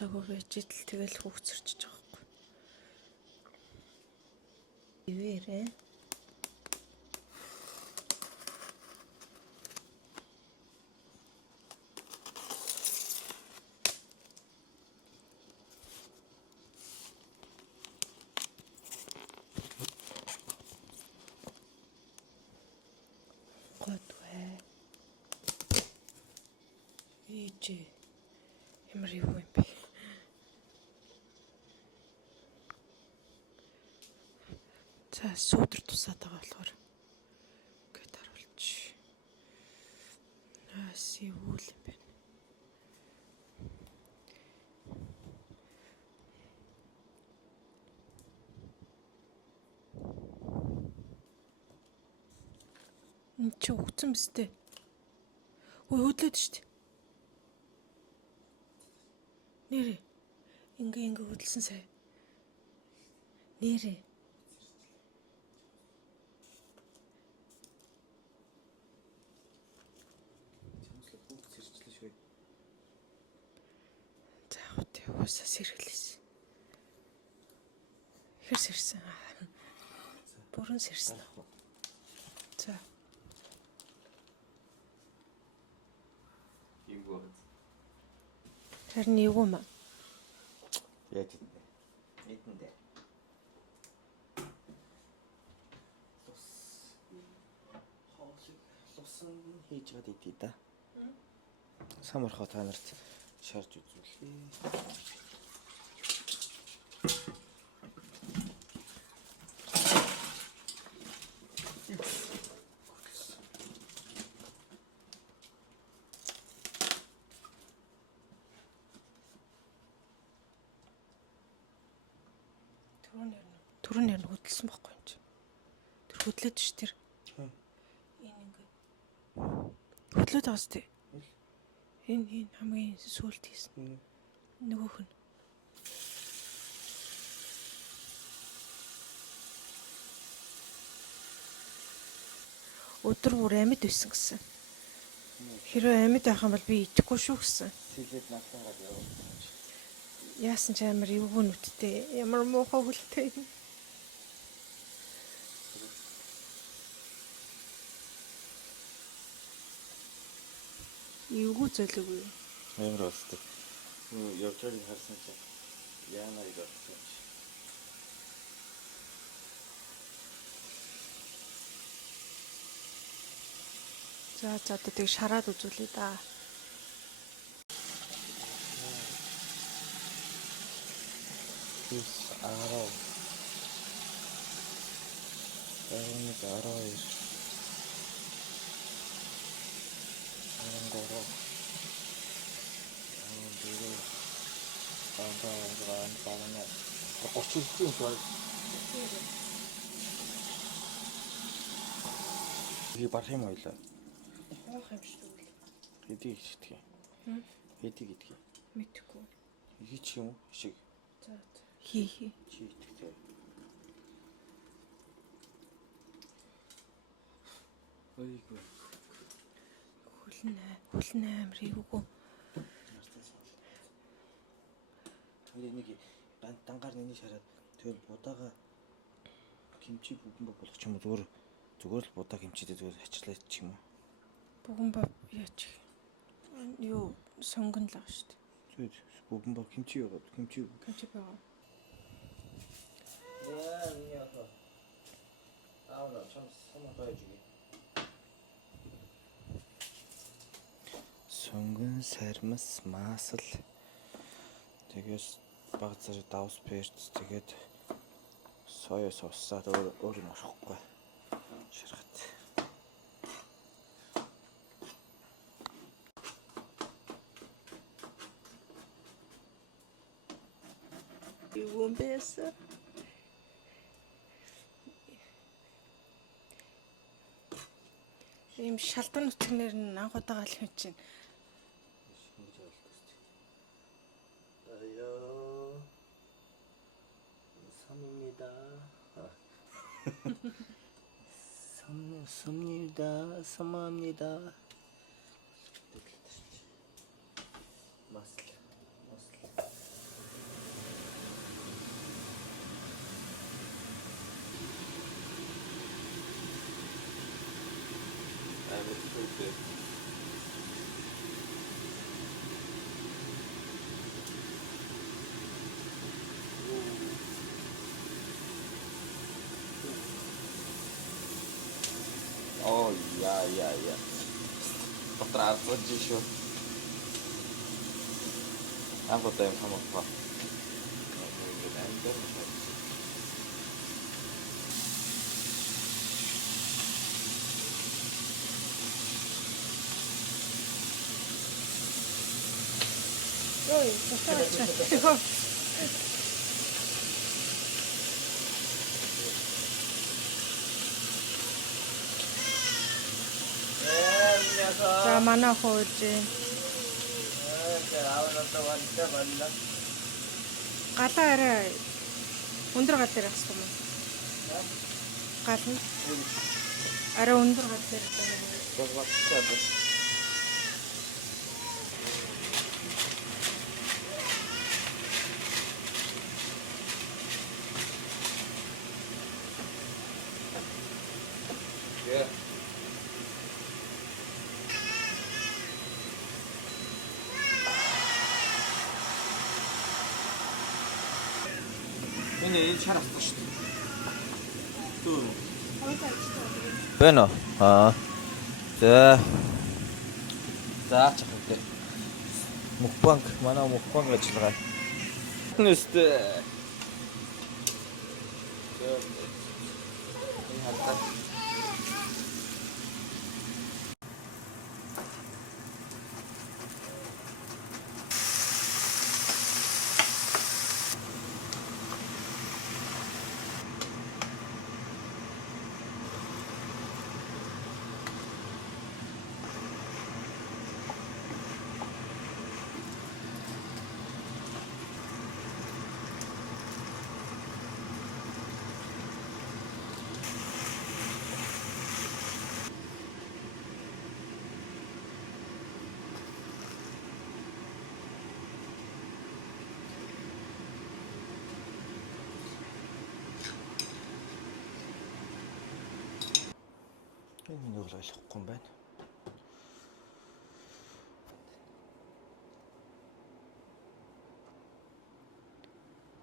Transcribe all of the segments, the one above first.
босоогүй байж идэл тэгэл хүүхцэрчиж байгаа байхгүй. Ивэрэ. Годвэ. Ичи. Ямар юу юм бэ? За сүүдэр тусаад байгаа болохоор гээд харуулчих. Сивүүл юм байна. Энд чи өгцөн биз дээ. Ой хөдлөөд штт. Нэрээ. Ингээ хөдлсөн сая. Нэрээ. За хот яваасаа сэргэлээс. Хэр сэрсэн. Бүрэн сэрсэн. За. Харин эвгүй маа. Яаж идэнэ? Эдэндээ. Лусан хийж гад идэ да. Самархаа та нарт шарж үзүүлээ. Түрүүн нэр нь хөдөлсөн байхгүй юм чи. Тэр хөдлөөд ш тэр. Энэ ингээ. Хөдлөөд байгаас тээ. Энэ хамгийн сүүлд хийсэн. Нөгөөх нь. Өдөр бүр амьд байсан гэсэн. Хэрвээ амьд байх юм бол би идэхгүй шүү гэсэн. Сэлээд наатагаад явуулсан. Яасан ч амар эвгүй нүдтэй. Ямар муухай хөлтэй. Эвгүй зөлөгүй. Амар болтой. Явж байгааг харсан чинь яанаа гэж бодсон юм чи. За одоо тийг шараад үзүүлээ да. Ис 10. Энийг 12. Би барах юм ойлоо. Яах юм шүү дээ. Хэдий идэх юм. Хэдий идэх юм. Мэдхгүй. Хийчих юм уу? Шиг. За хий. Чи идэхтэй. Ойгоо. Хүлэн амар эвгүй. Нэг дангаар нэний шараад тэгэл будаага кимчи бүгэн болгох ч юм уу зүгээр л будаа кимчидээ зүгээр ачаалаад ч юм уу. Бүгэн бав яач. Юу сонгон л байгаа шүү дээ. Зүг бүгэн бав кимчи байгаа. Кимчи байгаа. яа. чам самаа байж гээ. Сонгон сармас маасал тэгээс баг зэрэг давс перц тэгээд соёо соссаад өөр юм орохгүй шархат. Юу бэсэ? Ийм шалдан нүцгнэр нь анхудаага л юм чинь. самамнида. Масл. Оо яа. Дотор аргаж шүү. Анхудаа юм хамаахгүй. Ой, цацаа. За манай хууж галаа арай өндөр гал дээр асах юм. Гал нь арай өндөр гал дээр байна. Энэ шар авах шүү дээ. Түр. Бэнэ. За. Чахтай. Мукбанк, манай мукбанк ажиллагаа. Нэстэ. Энэ бол ойлгохгүй юм байна.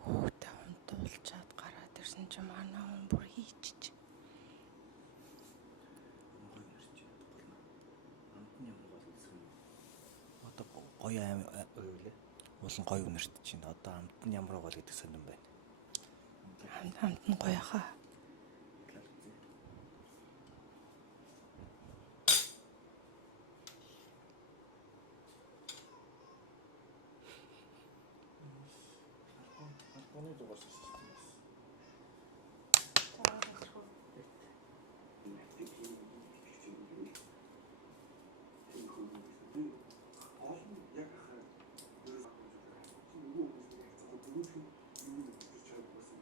Хүүхдээ унтуулчаад гараад ирсэн чи манай хүн бүр хийчих. Одоо гоё аим ойлээ. Уулын гоё үнэрт чинь одоо амт нь ямар гол гэдэг сонирн байна. Амт нь гоё хаа.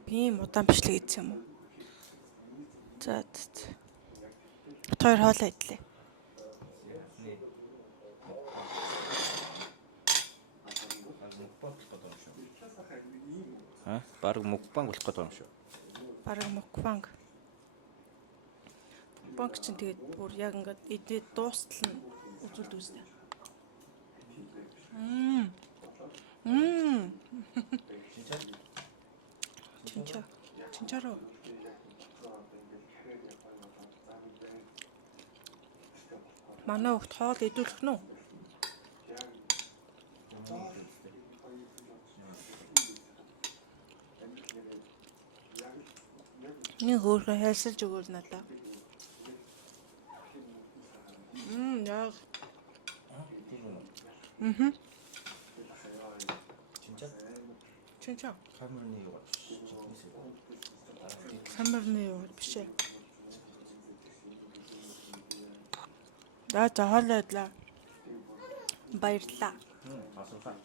Би удаан бичлэг хийсэн юм уу? За. Хоёр хоолоо идлээ. Бараг мукбанк болох гэдэг юм шүү. Бараг мукбанк. Мукбанк чинь тэгээд бүр яг ингээд идээд дуустал нь үзүүлдэг үстэй. Чинчароо. Манай хот хоол идүүлэх нь үү? Нэг хөөрхөн хэлсэлж өгвөл надаа. Яг. Чинчаа. Камерны юу? Камерны юу биш ээ. За хоолойдлаа. Баярлалаа. Асуусан.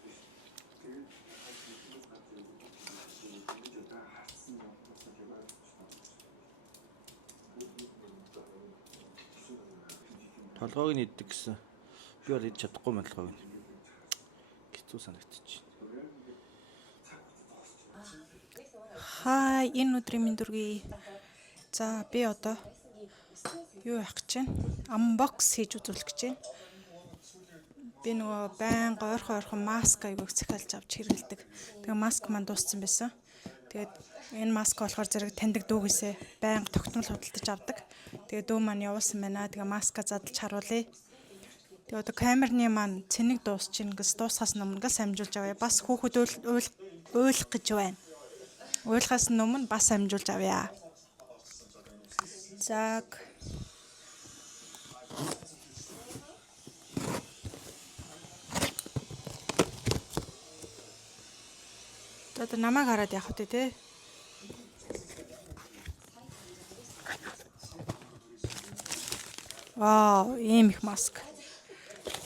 Толгойг нь иддэг гэсэн. Би бол идэж чадахгүй юм толгойг нь. Хэцүү санагдчих. Хай, энэ өдрийн мэнд дүргий. За, би одоо юу явах гэж байна? Unbox хийж үзүүлэх гэж байна. Би нөгөө байнга ойрхон маск айгууг захиалж авч хэрэгэлдэг. Тэгээ маск маань дууссан байсан. Тэгээд энэ маск болохоор зэрэг таньдаг дүүгээсээ байнга тогтмол худалдаж авдаг. Тэгээ дүү маань явуулсан байна. Тэгээ маска задлж харуулъя. Тэгээ одоо камерны маань цэник дуусчихин гэс дуусахаас өмнө гал амжуулж авъя. Бас хүүхэд уйлах гэж байна. Уйлахаас өмнө бас амжуулж авъя. За. Одоо намайг хараад явах үү те. Вау, ийм их маск.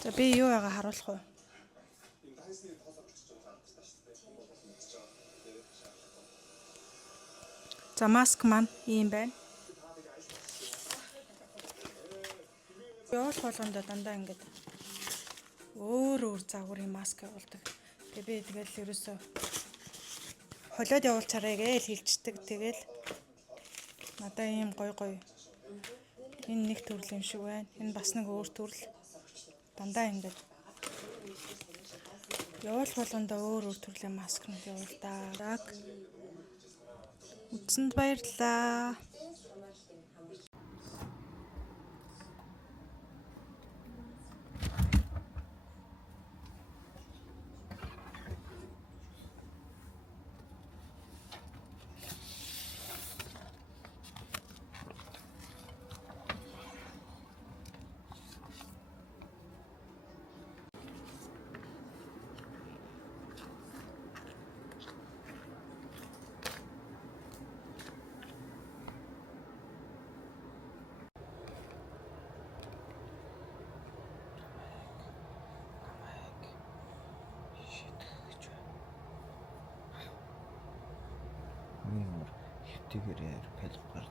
За би юу яага харуулах уу? За маск маань ийм байна. Явуулах болгондоо дандаа ингэж өөр загварын маск явуулдаг. Тэгээ би тэгэл ерөөсөө холиод явуулчаарай гэж хэлждэг. Тэгэл надаа ийм гой. Энэ нэг төрөл юм шиг байна. Энэ бас нэг өөр төрөл. Дандаа ингэж явуулах болгондоо өөр төрлийн маскнууд явуулдаг. Үтсэнд баярлалаа. Хөвтөгөр яар палбар